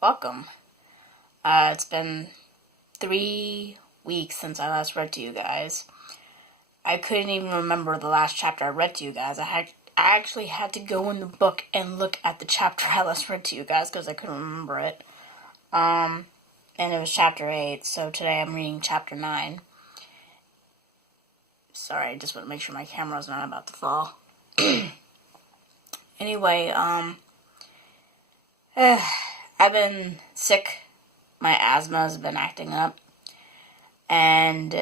welcome. It's been 3 weeks since I last read to you guys. I couldn't even remember the last chapter I read to you guys. I actually had to go in the book and look at the chapter I last read to you guys because I couldn't remember it. And it was chapter 8, so today I'm reading chapter 9. Sorry, I just want to make sure my camera's not about to fall. Anyway, I've been sick. My asthma has been acting up. And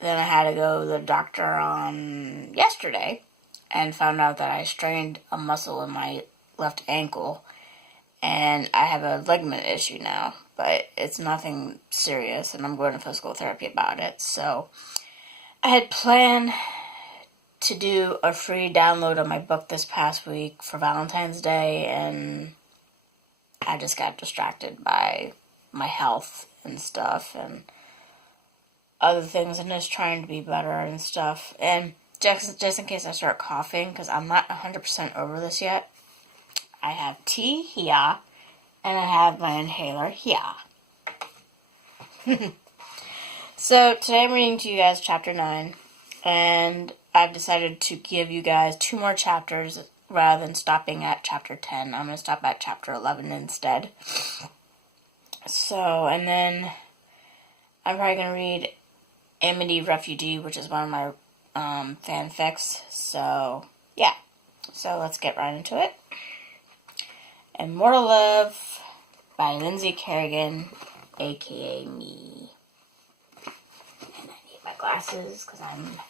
then I had to go to the doctor on yesterday and found out that I strained a muscle in my left ankle. And I have a ligament issue now, but it's nothing serious, and I'm going to physical therapy about it. So I had planned to do a free download of my book this past week for Valentine's Day, and I just got distracted by my health and stuff and other things, and just trying to be better and stuff. And just in case I start coughing, because I'm not 100% over this yet, I have tea here, and I have my inhaler here. So today I'm reading to you guys chapter 9, and I've decided to give you guys 2 more chapters rather than stopping at chapter 10. I'm going to stop at chapter 11 instead. So, and then I'm probably going to read Amity Refugee, which is one of my fanfics. So, yeah. So let's get right into it. Immortal Love by Lynnsey Carrigan, aka me. And I need my glasses because I'm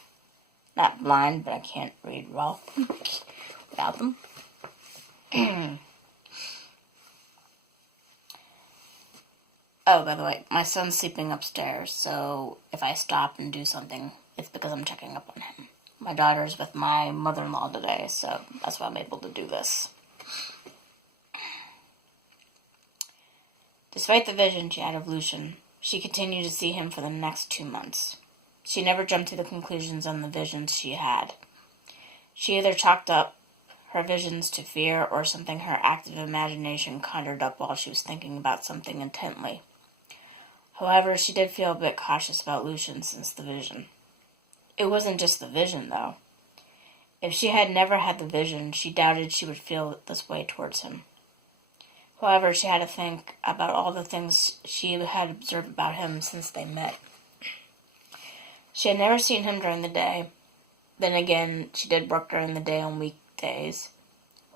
not blind, but I can't read well without them. Oh, by the way, my son's sleeping upstairs, so if I stop and do something, it's because I'm checking up on him. My daughter's with my mother-in-law today, so that's why I'm able to do this. Despite the vision she had of Lucian, she continued to see him for the next 2 months. She never jumped to the conclusions on the visions she had. She either chalked up her visions to fear or something her active imagination conjured up while she was thinking about something intently. However, she did feel a bit cautious about Lucian since the vision. It wasn't just the vision, though. If she had never had the vision, she doubted she would feel this way towards him. However, she had to think about all the things she had observed about him since they met. She had never seen him during the day. Then again, she did work during the day on weekdays.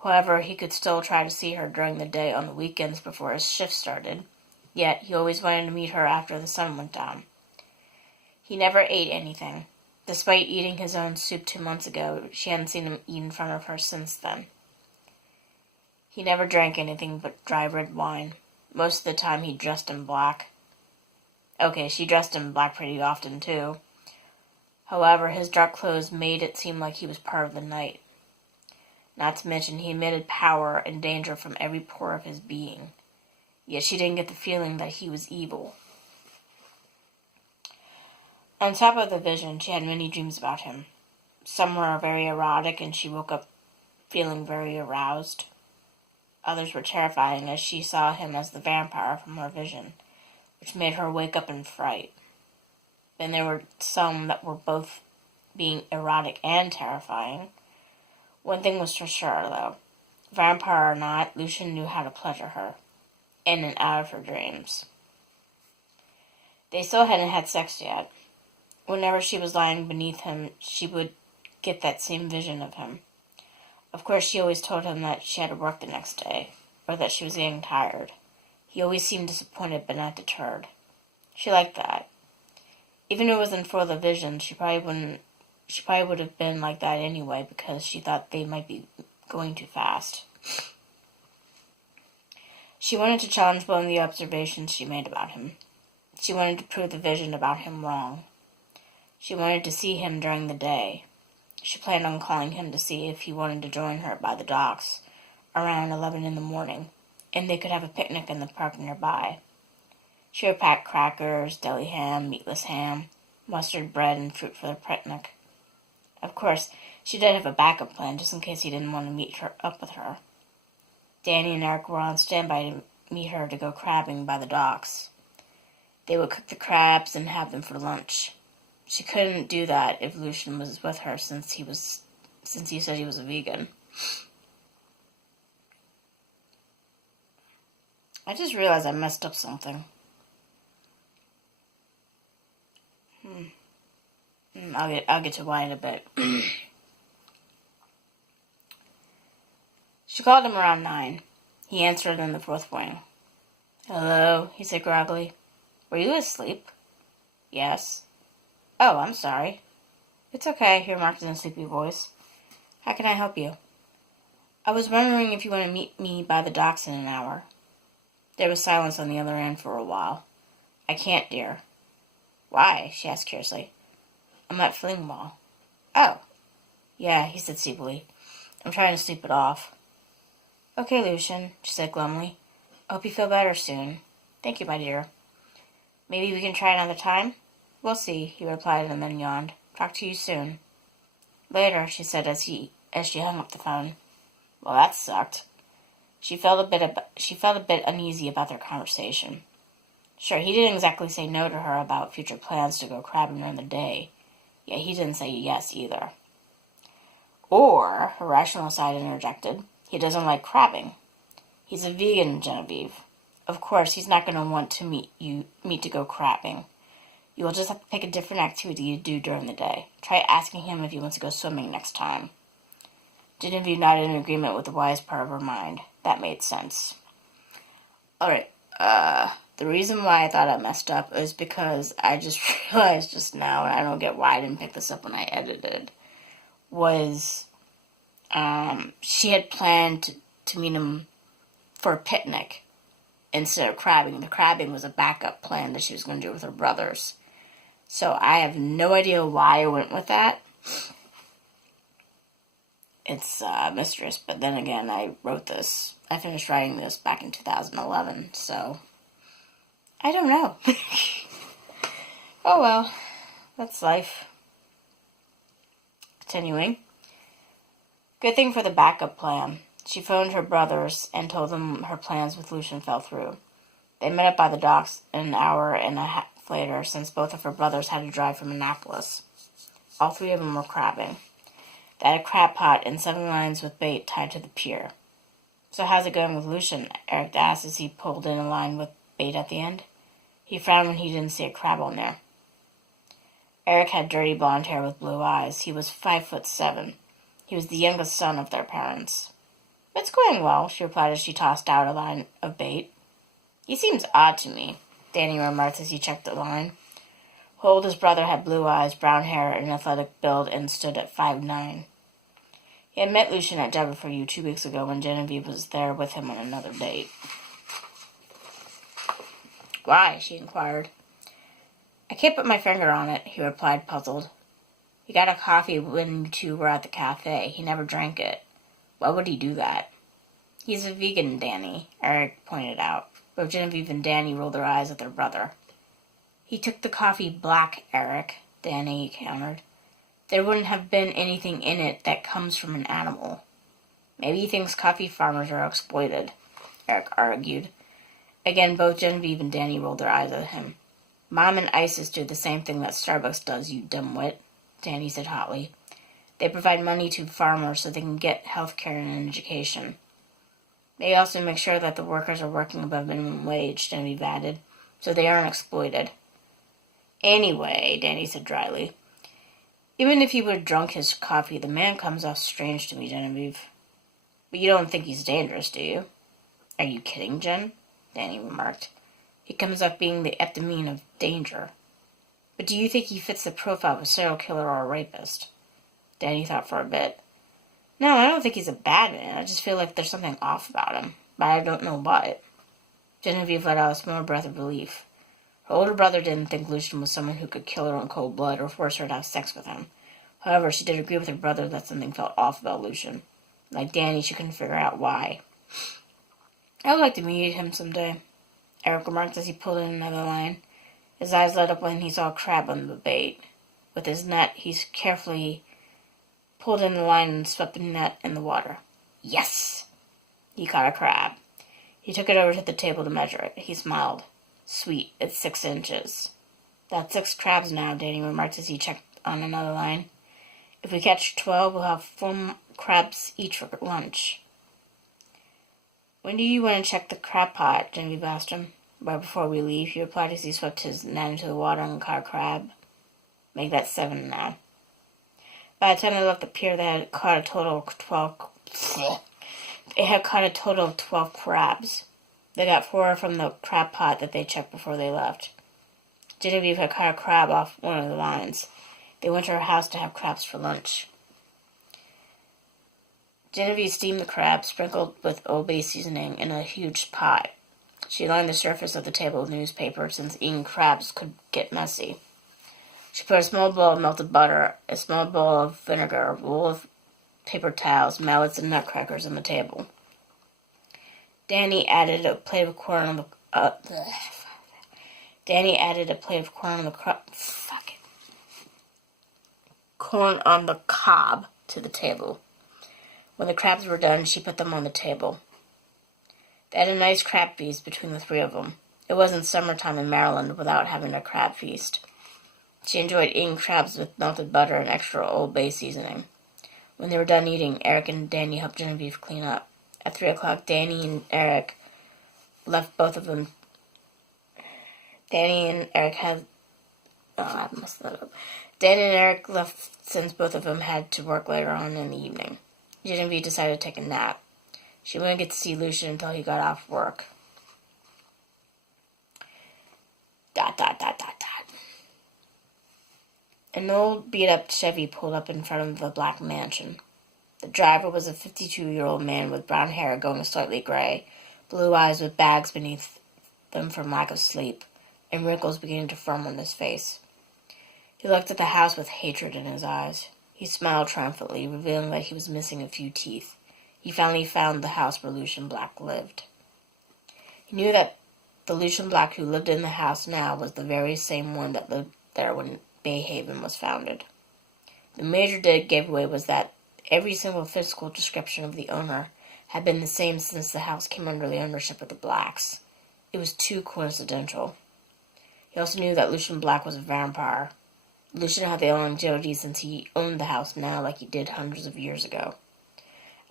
However, he could still try to see her during the day on the weekends before his shift started. Yet, he always wanted to meet her after the sun went down. He never ate anything. Despite eating his own soup 2 months ago, she hadn't seen him eat in front of her since then. He never drank anything but dry red wine. Most of the time, he dressed in black. Okay, she dressed in black pretty often, too. However, his dark clothes made it seem like he was part of the night. Not to mention, he emitted power and danger from every pore of his being. Yet she didn't get the feeling that he was evil. On top of the vision, she had many dreams about him. Some were very erotic, and she woke up feeling very aroused. Others were terrifying, as she saw him as the vampire from her vision, which made her wake up in fright. Then there were some that were both being erotic and terrifying. One thing was for sure, though. Vampire or not, Lucian knew how to pleasure her, in and out of her dreams. They still hadn't had sex yet. Whenever she was lying beneath him, she would get that same vision of him. Of course, she always told him that she had to work the next day, or that she was getting tired. He always seemed disappointed but not deterred. She liked that. Even if it wasn't for the vision, she probably would have been like that anyway, because she thought they might be going too fast. She wanted to challenge one of the observations she made about him. She wanted to prove the vision about him wrong. She wanted to see him during the day. She planned on calling him to see if he wanted to join her by the docks around 11 in the morning, and they could have a picnic in the park nearby. She would pack crackers, deli ham, meatless ham, mustard bread, and fruit for the picnic. Of course, she did have a backup plan just in case he didn't want to meet her up with her. Danny and Eric were on standby to meet her to go crabbing by the docks. They would cook the crabs and have them for lunch. She couldn't do that if Lucian was with her since he said he was a vegan. I just realized I messed up something. I'll get to why in a bit. She called him around 9. He answered in the fourth wing. "Hello," he said groggily. "Were you asleep?" "Yes." "Oh, I'm sorry." "It's okay," he remarked in a sleepy voice. "How can I help you?" "I was wondering if you want to meet me by the docks in an hour." There was silence on the other end for a while. "I can't, dear." "Why?" she asked curiously. "I'm at Flingwall." "Oh." "Yeah," he said sleepily. "I'm trying to sleep it off." "Okay, Lucian," she said glumly. "I hope you feel better soon." "Thank you, my dear." "Maybe we can try another time?" "We'll see," he replied and then yawned. "Talk to you soon." "Later," she said as she hung up the phone. Well, that sucked. She felt a bit uneasy about their conversation. Sure, he didn't exactly say no to her about future plans to go crabbing during the day, yet he didn't say yes either. Or, her rational side interjected, he doesn't like crabbing. He's a vegan, Genevieve. Of course, he's not going to want to meet to go crabbing. You will just have to pick a different activity to do during the day. Try asking him if he wants to go swimming next time. Genevieve nodded in agreement with the wise part of her mind. That made sense. Alright, the reason why I thought I messed up is because I just realized just now, and I don't get why I didn't pick this up when I edited, was she had planned to meet him for a picnic instead of crabbing. The crabbing was a backup plan that she was going to do with her brothers. So I have no idea why I went with that. It's mysterious, but then again, I finished writing this back in 2011, so I don't know. Oh well, that's life. Continuing. Good thing for the backup plan. She phoned her brothers and told them her plans with Lucian fell through. They met up by the docks an hour and a half later, since both of her brothers had to drive from Annapolis. All three of them were crabbing. They had a crab pot and 7 lines with bait tied to the pier. "So how's it going with Lucian?" Eric asked as he pulled in a line with bait at the end. He frowned when he didn't see a crab on there. Eric had dirty blonde hair with blue eyes. He was 5'7". He was the youngest son of their parents. "It's going well," she replied as she tossed out a line of bait. "He seems odd to me," Danny remarked as he checked the line. Her oldest brother had blue eyes, brown hair, and an athletic build and stood at 5'9". He had met Lucian at Java for You 2 weeks ago when Genevieve was there with him on another date. "Why?" she inquired. "I can't put my finger on it," he replied, puzzled. "He got a coffee when you two were at the cafe. He never drank it. Why would he do that?" "He's a vegan, Danny," Eric pointed out. Both Genevieve and Danny rolled their eyes at their brother. "He took the coffee black, Eric," Danny countered. "There wouldn't have been anything in it that comes from an animal." "Maybe he thinks coffee farmers are exploited," Eric argued. Again, both Genevieve and Danny rolled their eyes at him. "Mom and Isis do the same thing that Starbucks does, you dimwit," Danny said hotly. "They provide money to farmers so they can get health care and an education. They also make sure that the workers are working above minimum wage," Genevieve added, "so they aren't exploited." "Anyway," Danny said dryly, "even if he would have drunk his coffee, the man comes off strange to me, Genevieve." "But you don't think he's dangerous, do you?" "Are you kidding, Jen?" Danny remarked. "He comes off being the epitome of danger. But do you think he fits the profile of a serial killer or a rapist?" Danny thought for a bit. "No, I don't think he's a bad man. I just feel like there's something off about him, but I don't know what." Genevieve let out a small breath of relief. Her older brother didn't think Lucian was someone who could kill her in cold blood or force her to have sex with him. However, she did agree with her brother that something felt off about Lucian. Like Danny, she couldn't figure out why. "I would like to meet him someday," Eric remarked as he pulled in another line. His eyes lit up when he saw a crab on the bait. With his net, he carefully pulled in the line and swept the net in the water. Yes! He caught a crab. He took it over to the table to measure it. He smiled. Sweet, it's 6 inches. That's 6 crabs now, Danny remarked as he checked on another line. If we catch 12, we'll have 4 crabs each for lunch. When do you want to check the crab pot? Genevieve asked him. Right before we leave, he replied as he swept his net into the water and caught a crab. Make that 7 now. By the time they left the pier, they had caught a total of 12 crabs. They got 4 from the crab pot that they checked before they left. Genevieve had caught a crab off one of the lines. They went to her house to have crabs for lunch. Genevieve steamed the crabs, sprinkled with Old Bay seasoning, in a huge pot. She lined the surface of the table with newspaper, since eating crabs could get messy. She put a small bowl of melted butter, a small bowl of vinegar, a roll of paper towels, mallets, and nutcrackers on the table. Danny added a plate of corn on the corn on the cob to the table. When the crabs were done, she put them on the table. They had a nice crab feast between the 3 of them. It wasn't summertime in Maryland without having a crab feast. She enjoyed eating crabs with melted butter and extra Old Bay seasoning. When they were done eating, Eric and Danny helped Genevieve clean up. At 3 o'clock, Danny and Eric left both of them. Danny and Eric left since both of them had to work later on in the evening. Genevieve decided to take a nap. She wouldn't get to see Lucian until he got off work. ... An old beat-up Chevy pulled up in front of the black mansion. The driver was a 52-year-old man with brown hair going slightly gray, blue eyes with bags beneath them from lack of sleep, and wrinkles beginning to form on his face. He looked at the house with hatred in his eyes. He smiled triumphantly, revealing that he was missing a few teeth. He finally found the house where Lucian Black lived. He knew that the Lucian Black who lived in the house now was the very same one that lived there when Bayhaven was founded. The major giveaway was that every single physical description of the owner had been the same since the house came under the ownership of the Blacks. It was too coincidental. He also knew that Lucian Black was a vampire. Lucian had the longevity since he owned the house now like he did hundreds of years ago.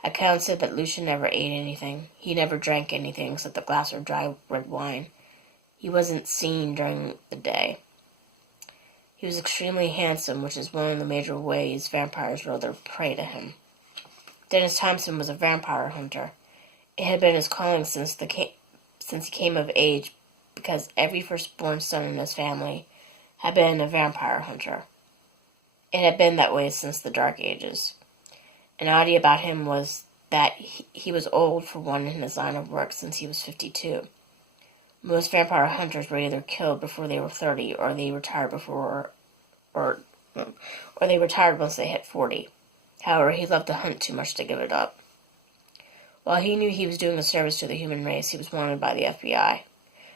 Accounts said that Lucian never ate anything. He never drank anything except a glass of dry red wine. He wasn't seen during the day. He was extremely handsome, which is one of the major ways vampires lure their prey to him. Dennis Thompson was a vampire hunter. It had been his calling since he came of age, because every firstborn son in his family had been a vampire hunter. It had been that way since the Dark Ages. An oddity about him was that he was old for one in his line of work, since he was 52. Most vampire hunters were either killed before they were 30, or they retired they retired once they hit 40. However, he loved to hunt too much to give it up. While he knew he was doing a service to the human race, he was wanted by the FBI.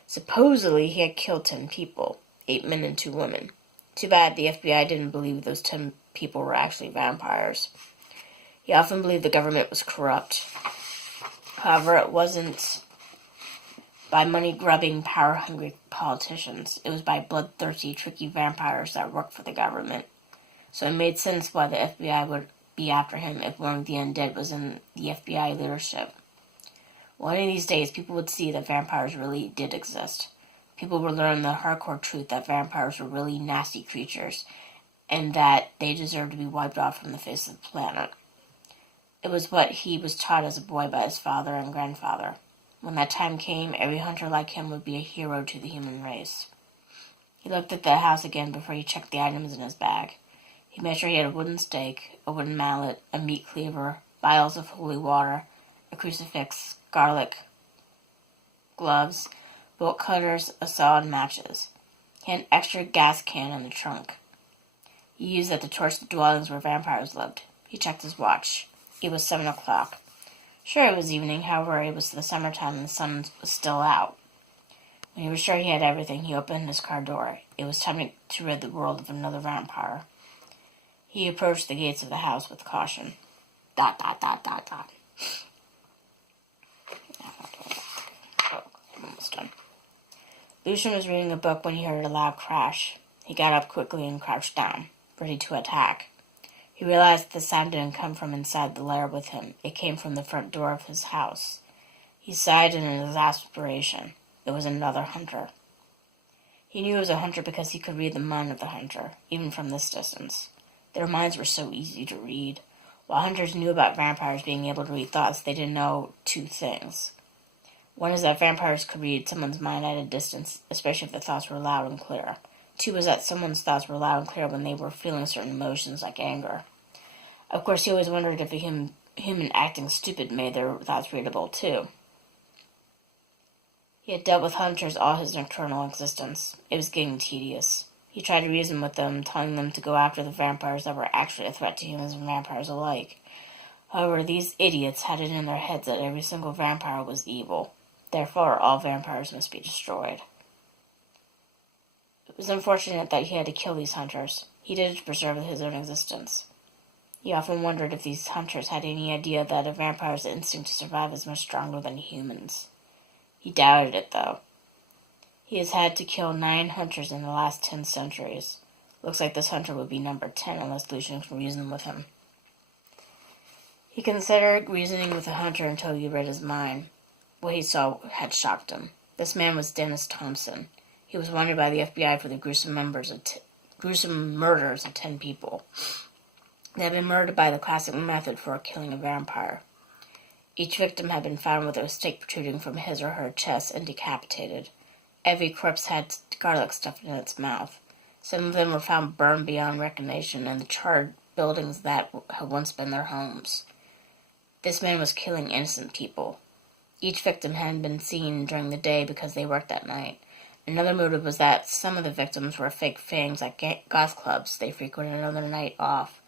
Supposedly, he had killed 10 people, 8 men and 2 women. Too bad the FBI didn't believe those 10 people were actually vampires. He often believed the government was corrupt. However, it wasn't by money-grubbing, power-hungry politicians. It was by bloodthirsty, tricky vampires that worked for the government. So it made sense why the FBI would be after him if one of the undead was in the FBI leadership. One of these days, people would see that vampires really did exist. People would learn the hardcore truth that vampires were really nasty creatures, and that they deserved to be wiped off from the face of the planet. It was what he was taught as a boy by his father and grandfather. When that time came, every hunter like him would be a hero to the human race. He looked at the house again before he checked the items in his bag. He made sure he had a wooden stake, a wooden mallet, a meat cleaver, vials of holy water, a crucifix, garlic, gloves, bolt cutters, a saw, and matches. He had an extra gas can in the trunk. He used that to torch the dwellings where vampires lived. He checked his watch. It was 7 o'clock. Sure, it was evening, however, it was the summertime and the sun was still out. When he was sure he had everything, he opened his car door. It was time to rid the world of another vampire. He approached the gates of the house with caution. ... almost done. Lucian was reading a book when he heard a loud crash. He got up quickly and crouched down, ready to attack. He realized the sound didn't come from inside the lair with him. It came from the front door of his house. He sighed in exasperation. It was another hunter. He knew it was a hunter because he could read the mind of the hunter, even from this distance. Their minds were so easy to read. While hunters knew about vampires being able to read thoughts, they didn't know two things. One is that vampires could read someone's mind at a distance, especially if the thoughts were loud and clear. Two was that someone's thoughts were loud and clear when they were feeling certain emotions like anger. Of course, he always wondered if a human acting stupid made their thoughts readable, too. He had dealt with hunters all his nocturnal existence. It was getting tedious. He tried to reason with them, telling them to go after the vampires that were actually a threat to humans and vampires alike. However, these idiots had it in their heads that every single vampire was evil. Therefore, all vampires must be destroyed. It was unfortunate that he had to kill these hunters. He did it to preserve his own existence. He often wondered if these hunters had any idea that a vampire's instinct to survive is much stronger than humans. He doubted it, though. He has had to kill 9 hunters in the last 10 centuries. Looks like this hunter would be number 10 unless Lucian can reason with him. He considered reasoning with the hunter until he read his mind. What he saw had shocked him. This man was Dennis Thompson. He was wanted by the FBI for the gruesome murders of 10 people. They had been murdered by the classic method for killing a vampire. Each victim had been found with a stake protruding from his or her chest and decapitated. Every corpse had garlic stuffed in its mouth. Some of them were found burned beyond recognition in the charred buildings that had once been their homes. This man was killing innocent people. Each victim hadn't been seen during the day because they worked at night. Another motive was that some of the victims were fake fangs at goth clubs they frequented another night off.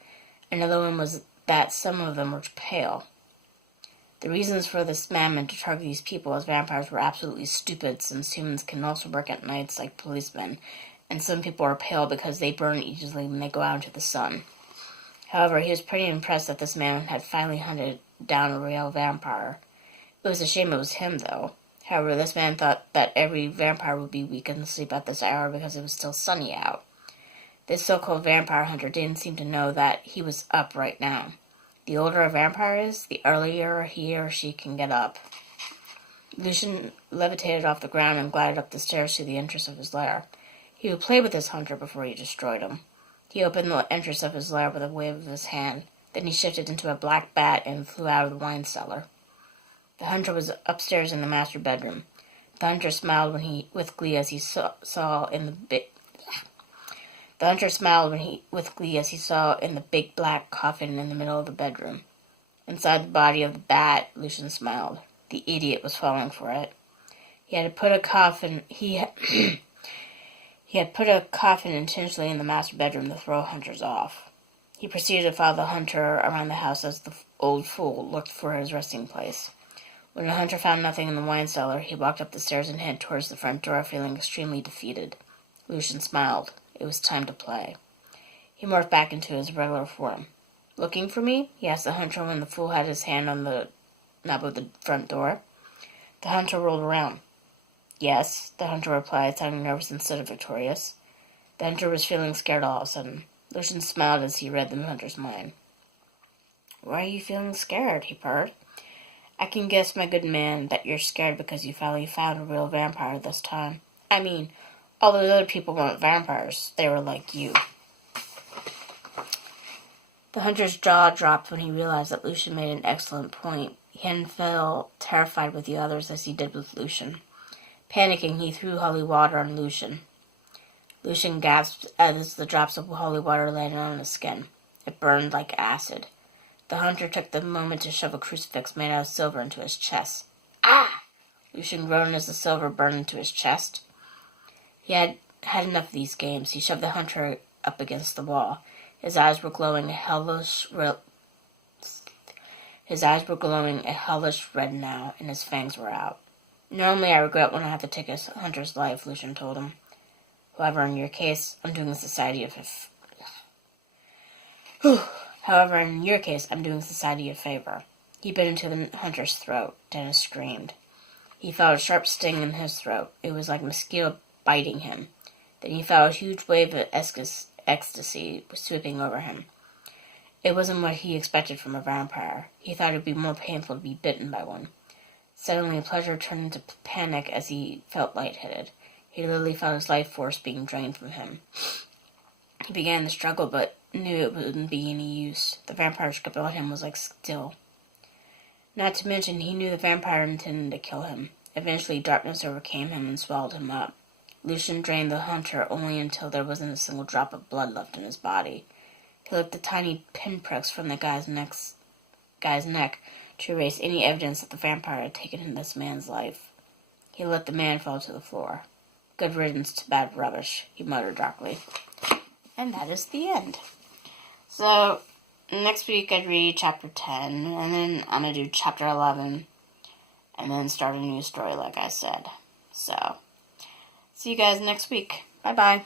Another one was that some of them were pale. The reasons for this madman to target these people as vampires were absolutely stupid, since humans can also work at nights like policemen, and some people are pale because they burn easily when they go out into the sun. However, he was pretty impressed that this man had finally hunted down a real vampire. It was a shame it was him, though. However, this man thought that every vampire would be weak and asleep at this hour because it was still sunny out. This so-called vampire hunter didn't seem to know that he was up right now. The older a vampire is, the earlier he or she can get up. Lucian levitated off the ground and glided up the stairs to the entrance of his lair. He would play with his hunter before he destroyed him. He opened the entrance of his lair with a wave of his hand. Then he shifted into a black bat and flew out of the wine cellar. The hunter was upstairs in the master bedroom. The hunter smiled with glee as he saw in the big black coffin in the middle of the bedroom. Inside the body of the bat, Lucian smiled. The idiot was falling for it. He had put a coffin intentionally in the master bedroom to throw hunters off. He proceeded to follow the hunter around the house as the old fool looked for his resting place. When the hunter found nothing in the wine cellar, he walked up the stairs and headed towards the front door, feeling extremely defeated. Lucian smiled. It was time to play. He morphed back into his regular form. "Looking for me?" he asked the hunter when the fool had his hand on the knob of the front door. The hunter rolled around. "Yes," the hunter replied, sounding nervous instead of victorious. The hunter was feeling scared all of a sudden. Lucian smiled as he read the hunter's mind. "Why are you feeling scared?" he purred. "I can guess, my good man, that you're scared because you finally found a real vampire this time. I mean, all those other people weren't vampires. They were like you." The hunter's jaw dropped when he realized that Lucian made an excellent point. He hadn't felt terrified with the others as he did with Lucian. Panicking, he threw holy water on Lucian. Lucian gasped as the drops of holy water landed on his skin. It burned like acid. The hunter took the moment to shove a crucifix made out of silver into his chest. "Ah!" Lucian groaned as the silver burned into his chest. He had had enough of these games. He shoved the hunter up against the wall. His eyes were glowing a hellish red now, and his fangs were out. "Normally I regret when I have to take a hunter's life," Lucian told him. However, in your case, I'm doing society a favor. He bit into the hunter's throat. Dennis screamed. He felt a sharp sting in his throat. It was like a mosquito biting him. Then he felt a huge wave of ecstasy sweeping over him. It wasn't what he expected from a vampire. He thought it would be more painful to be bitten by one. Suddenly, pleasure turned into panic as he felt lightheaded. He literally felt his life force being drained from him. He began to struggle, but knew it wouldn't be any use. The vampire's grip on him was like steel. Not to mention, he knew the vampire intended to kill him. Eventually, darkness overcame him and swallowed him up. Lucian drained the hunter only until there wasn't a single drop of blood left in his body. He licked the tiny pinpricks from the guy's neck to erase any evidence that the vampire had taken this man's life. He let the man fall to the floor. Good riddance to bad rubbish, he muttered darkly. And that is the end. So, next week I'd read chapter 10, and then I'm going to do chapter 11, and then start a new story like I said. So, see you guys next week. Bye-bye.